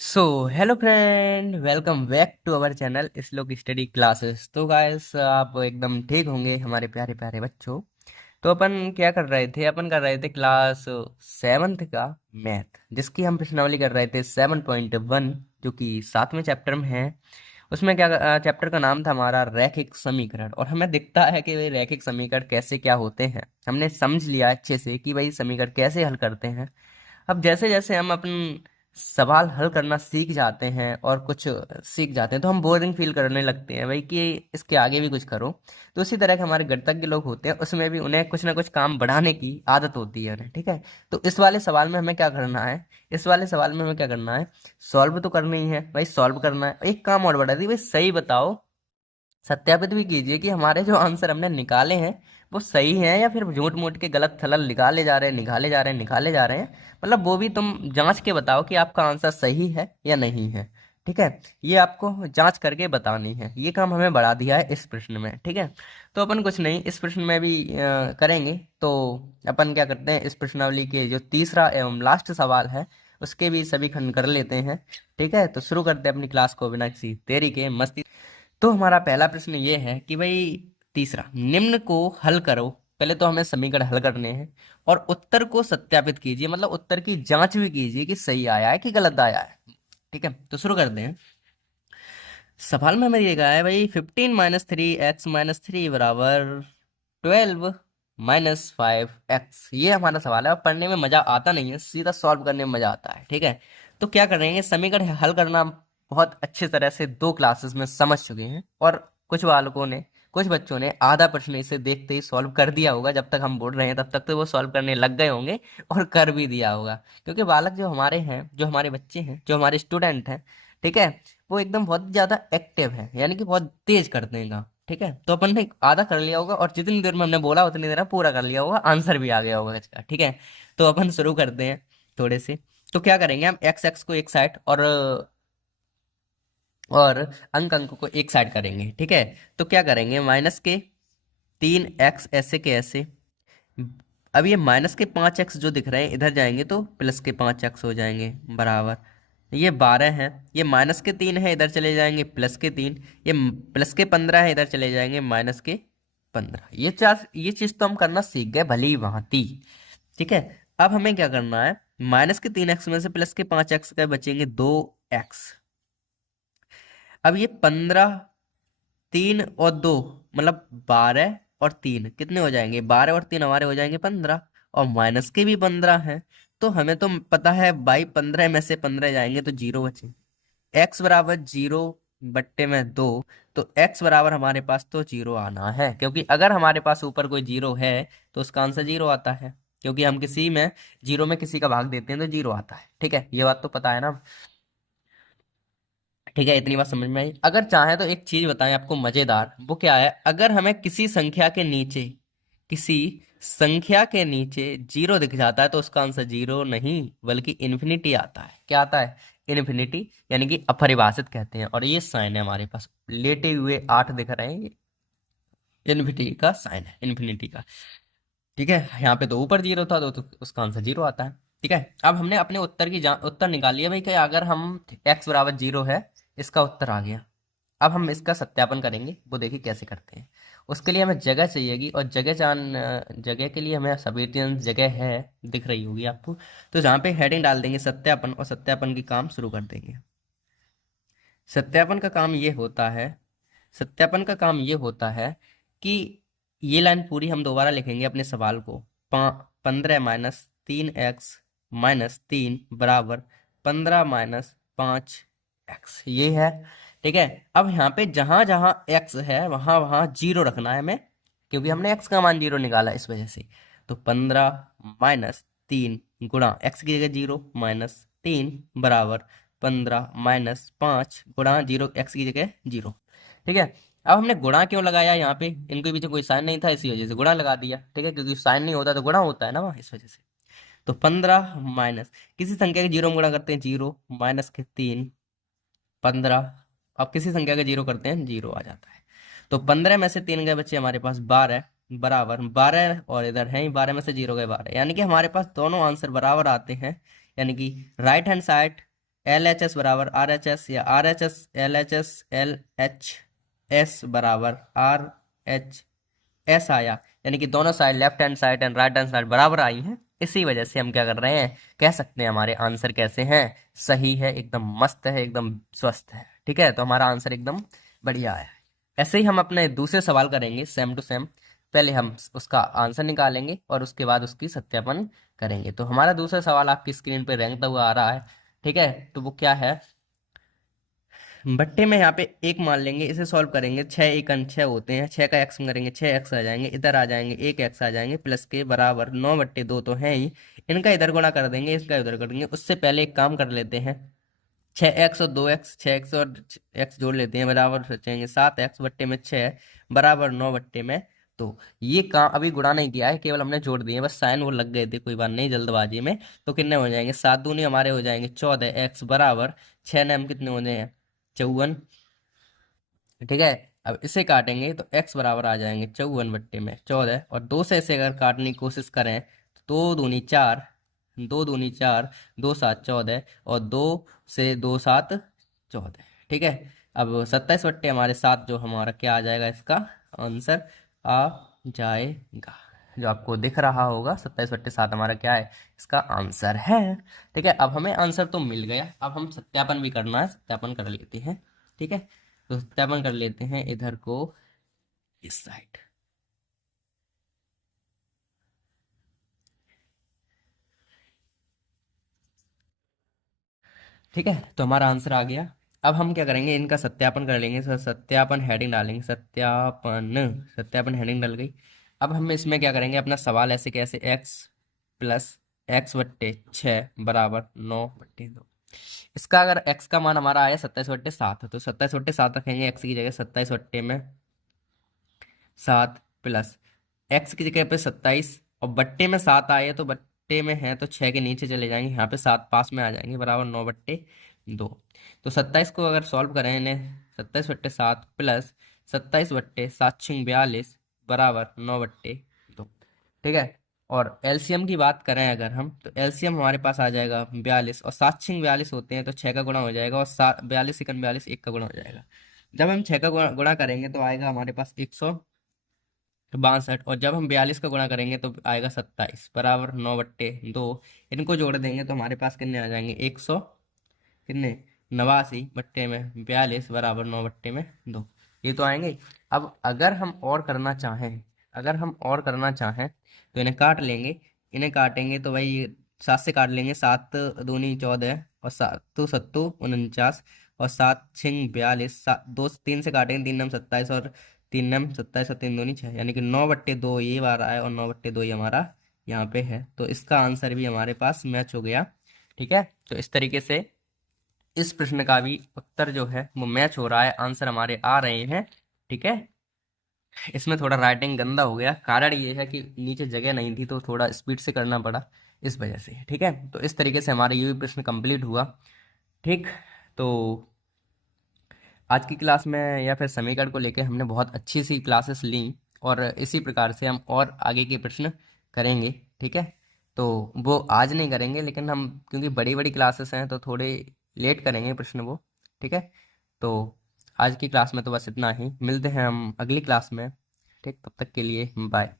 So hello friend, welcome back to our channel Shlok study classes. तो guys, आप एकदम ठीक होंगे हमारे प्यारे प्यारे बच्चों। तो अपन क्या कर रहे थे? अपन कर रहे थे क्लास सेवन्थ का मैथ, जिसकी हम प्रश्नावली कर रहे थे 7.1, जो कि 7वें चैप्टर में है। उसमें क्या चैप्टर का नाम था हमारा रैखिक समीकरण। और हमें दिखता है कि भाई रैखिक समीकरण कैसे क्या होते हैं, हमने समझ लिया अच्छे से कि भाई समीकरण कैसे हल करते हैं। अब जैसे जैसे हम अपन सवाल हल करना सीख जाते हैं और कुछ सीख जाते हैं, तो हम बोरिंग फील करने लगते हैं भाई कि इसके आगे भी कुछ करो। तो उसी तरह के हमारे गणितज्ञ लोग होते हैं, उसमें भी उन्हें कुछ ना कुछ काम बढ़ाने की आदत होती है उन्हें, ठीक है। तो इस वाले सवाल में हमें क्या करना है? इस वाले सवाल में हमें क्या करना है? सॉल्व तो करना ही है भाई, सॉल्व करना है। एक काम और बढ़ा दी भाई, सही बताओ, सत्यापित भी कीजिए कि हमारे जो आंसर हमने निकाले हैं वो सही हैं या फिर झूठ मूठ के गलत थलल निकाले जा रहे हैं, निकाले जा रहे हैं, निकाले जा रहे हैं। मतलब वो भी तुम जांच के बताओ कि आपका आंसर सही है या नहीं है, ठीक है। ये आपको जांच करके बतानी है। ये काम हमें बढ़ा दिया है इस प्रश्न में, ठीक है। तो अपन कुछ नहीं, इस प्रश्न में भी करेंगे। तो अपन क्या करते हैं, इस प्रश्नावली के जो तीसरा एवं लास्ट सवाल है उसके भी सभी खंड कर लेते हैं, ठीक है। तो शुरू करते हैं अपनी क्लास को बिना किसी देरी के, मस्ती। तो हमारा पहला प्रश्न ये है कि भाई, तीसरा, निम्न को हल करो। पहले तो हमें समीकरण हल करने हैं और उत्तर को सत्यापित कीजिए, मतलब उत्तर की जांच भी कीजिए कि सही आया है कि गलत आया है, ठीक है। तो शुरू करते हैं। सवाल में हमें ये कहा है भाई, 15 - 3x - 3 बराबर 12 - 5x। ये हमारा सवाल है और पढ़ने में मजा आता नहीं है, सीधा सॉल्व करने में मजा आता है, ठीक है। तो क्या करेंगे, समीकरण हल करना बहुत अच्छी तरह से 2 क्लासेस में समझ चुके हैं। और कुछ बालकों ने, कुछ बच्चों ने आधा प्रश्न इसे देखते ही सॉल्व कर दिया होगा। जब तक हम बोल रहे हैं तब तक तो वो सॉल्व करने लग गए होंगे और कर भी दिया होगा। क्योंकि बालक जो हमारे हैं, जो हमारे बच्चे हैं, जो हमारे स्टूडेंट हैं, ठीक है, वो एकदम बहुत ज्यादा एक्टिव है, यानी कि बहुत तेज करते हैं काम, ठीक है। तो अपन ने आधा कर लिया होगा और जितनी देर में हमने बोला उतनी देर में पूरा कर लिया होगा, आंसर भी आ गया होगा इसका, ठीक है। तो अपन शुरू करते हैं थोड़े से। तो क्या करेंगे, हम एक्स एक्स को एक साइड और अंक अंक को एक साइड करेंगे, ठीक है। तो क्या करेंगे, -3x ऐसे के ऐसे। अब ये -5x जो दिख रहे हैं इधर जाएंगे तो +5x हो जाएंगे, बराबर। ये 12 है, ये -3 है, इधर चले जाएंगे +3। ये +15 है, इधर चले जाएंगे -15। ये चीज तो हम करना सीख गए भली भांति, ठीक है। अब हमें क्या करना है, -3x में से +5x का बचेंगे 2x। अब ये 15, 3 और 2, मतलब 12 और 3 कितने हो जाएंगे, 12 और 3 हमारे हो जाएंगे 15। और माइनस के भी 15 हैं। तो हमें तो पता है भाई, 15 में से 15 जाएंगे तो 0 बचे। x बराबर 0/2। तो x बराबर हमारे पास तो 0 आना है, क्योंकि अगर हमारे पास ऊपर कोई 0 है तो उसका आंसर 0 आता है। क्योंकि हम किसी में 0 में किसी का भाग देते हैं तो 0 आता है, ठीक है। ये बात तो पता है ना, ठीक है। इतनी बात समझ में आई। अगर चाहे तो एक चीज बताएं आपको मजेदार, वो क्या है, अगर हमें किसी संख्या के नीचे 0 दिख जाता है तो उसका आंसर 0 नहीं बल्कि इन्फिनिटी आता है। क्या आता है? इन्फिनिटी, यानी कि अपरिभाषित कहते हैं। और ये साइन है हमारे पास, लेटे हुए 8 दिख रहे हैं, ये इन्फिनिटी का साइन है, इन्फिनिटी का, ठीक है। यहाँ पे तो ऊपर 0 था तो उसका आंसर 0 आता है, ठीक है। अब हमने अपने उत्तर निकाल लिया भाई कि अगर हम x बराबर 0 है, इसका उत्तर आ गया। अब हम इसका सत्यापन करेंगे, वो देखिए कैसे करते हैं। उसके लिए हमें जगह चाहिएगी और जगह के लिए हमें सबिटियन जगह है, दिख रही होगी आपको। तो जहाँ पे हेडिंग डाल देंगे सत्यापन, और सत्यापन की काम शुरू कर देंगे। सत्यापन का काम ये होता है, सत्यापन का काम ये होता है कि ये लाइन पूरी हम दोबारा लिखेंगे अपने सवाल को। 15 - 3x - 3 बराबर 15 - 5x, ये है, ठीक है। अब यहाँ पे जहां जहां x है वहां वहां 0 रखना है हमें, क्योंकि हमने x का मान 0 निकाला इस वजह से। तो 15 - 3 गुणा x की जगह 0 -3 बराबर 15 - 5 गुणा 0, x की जगह 0, ठीक है। अब हमने गुणा क्यों लगाया यहाँ पे, इनके पीछे कोई साइन नहीं था इसी वजह से गुणा लगा दिया, ठीक है। क्योंकि साइन नहीं होता तो गुणा होता है ना वहाँ, इस वजह से। तो 15 माइनस किसी संख्या के 0 में गुणा करते हैं 0, -3 15। अब किसी संख्या का 0 करते हैं 0 आ जाता है। तो 15 में से 3 गए बच्चे हमारे पास 12 बराबर 12, और इधर है ही 12 में से 0 गए 12, यानी कि हमारे पास दोनों आंसर बराबर आते हैं। यानी कि right hand side L H S बराबर आर एच एस या R H S L H S L H S बराबर आर एच एस आया, यानी कि दोनों side left hand side and right hand side बराबर आई हैं। इसी वजह से हम क्या कर रहे हैं, कह सकते हैं हमारे आंसर कैसे हैं, सही है, एकदम मस्त है, एकदम स्वस्थ है। ठीक है, तो हमारा आंसर एकदम बढ़िया है। ऐसे ही हम अपने दूसरे सवाल करेंगे सेम टू सेम। पहले हम उसका आंसर निकालेंगे और उसके बाद उसकी सत्यापन करेंगे। तो हमारा दूसरा सवाल आपकी स्क्रीन पे रेंगता हुआ आ रहा है। ठीक है, तो वो क्या है, बट्टे में यहाँ पे एक मान लेंगे, इसे सॉल्व करेंगे, 6 होते हैं, 6 का एक्स में करेंगे 6 एक्स आ जाएंगे, इधर आ जाएंगे 1 एक्स आ जाएंगे, प्लस के बराबर 9/2 तो है ही, इनका इधर गुणा कर देंगे, इसका इधर कर देंगे। उससे पहले एक काम कर लेते हैं, 6 एक्स और 2 एक्स, 6 एक्स और एक्स जोड़ लेते हैं, बराबर सोचेंगे 7 एक्स बट्टे में 6 बराबर 9/2। तो ये काम अभी गुणा नहीं किया है, केवल हमने जोड़ दिए, बस साइन वो लग गए थे, कोई बात नहीं, जल्दबाजी में। तो कितने हो जाएंगे, 7 दूनी हमारे हो जाएंगे 14 एक्स बराबर 6 ने हम कितने हो जाएंगे 54। ठीक है, अब इसे काटेंगे तो x बराबर आ जाएंगे 54/14, और 2 से इसे अगर काटने की कोशिश करें तो 2 दूनी 4, 2 दूनी 4, 2 7 14, और 2 से 2 7 14। ठीक है, अब 27/7 जो हमारा क्या आ जाएगा, इसका आंसर आ जाएगा, जो आपको दिख रहा होगा 27/7 हमारा क्या है, इसका आंसर है। ठीक है, अब हमें आंसर तो मिल गया, अब हम सत्यापन भी करना है, सत्यापन कर लेते हैं। ठीक है, तो सत्यापन कर लेते हैं इधर को, इस साइड। ठीक है, तो हमारा आंसर आ गया। अब हम क्या करेंगे, इनका सत्यापन कर लेंगे, सत्यापन हेडिंग डालेंगे, सत्यापन, सत्यापन हेडिंग डल गई। अब हम इसमें क्या करेंगे, अपना सवाल ऐसे कैसे, x+x/6 बराबर 9/2। इसका अगर x का मान हमारा आया 27/7, तो 27/7 रखेंगे x की जगह, 27/7 प्लस x की जगह पे 27, और बट्टे में 7 आए तो बट्टे में है तो 6 के नीचे चले जाएंगे, यहाँ पे 7 पास में आ जाएंगे, बराबर 9/2। तो 27 को अगर सॉल्व करें इन्हें, 27/7 प्लस 27/7 बराबर 9/2। ठीक है, और एलसीएम की बात करें अगर हम, तो एलसीएम हमारे पास आ जाएगा 42, और 7 6 42 होते हैं, तो 6 का गुणा हो जाएगा, और 42 1 का गुणा हो जाएगा। जब हम 6 का गुणा करेंगे तो आएगा हमारे पास 162, और जब हम 42 का गुणा करेंगे तो आएगा 27 बराबर 9/2। इनको जोड़ देंगे तो हमारे पास कितने आ जाएंगे, 100 कितने 89/42 बराबर 9/2। ये तो आएंगे। अब अगर हम और करना चाहें, अगर हम और करना चाहें तो इन्हें काट लेंगे, इन्हें काटेंगे तो भाई 7 से काट लेंगे, 7 दूनी 14, और 7 सत्तू 49, और 7 6 42, 3 से काटेंगे, 3 नम 27, और 3 नम 27, और 3 दूनी 6, यानी कि 9/2 ये बार आया, और 9/2 ही हमारा यहाँ पे है। तो इसका आंसर भी हमारे पास मैच हो गया। ठीक है, तो इस तरीके से इस प्रश्न का भी उत्तर जो है वो मैच हो रहा है, आंसर हमारे आ रहे हैं। ठीक है, इसमें थोड़ा राइटिंग गंदा हो गया, कारण ये है कि नीचे जगह नहीं थी तो थोड़ा स्पीड से करना पड़ा, इस वजह से। ठीक है, तो इस तरीके से हमारा ये भी प्रश्न कंप्लीट हुआ। ठीक, तो आज की क्लास में या फिर समीकरण को लेकर हमने बहुत अच्छी सी क्लासेस ली, और इसी प्रकार से हम और आगे के प्रश्न करेंगे। ठीक है, तो वो आज नहीं करेंगे, लेकिन हम क्योंकि बड़ी बड़ी क्लासेस हैं तो थोड़े लेट करेंगे प्रश्न वो। ठीक है, तो आज की क्लास में तो बस इतना ही, मिलते हैं हम अगली क्लास में। ठीक, तब तक के लिए बाय।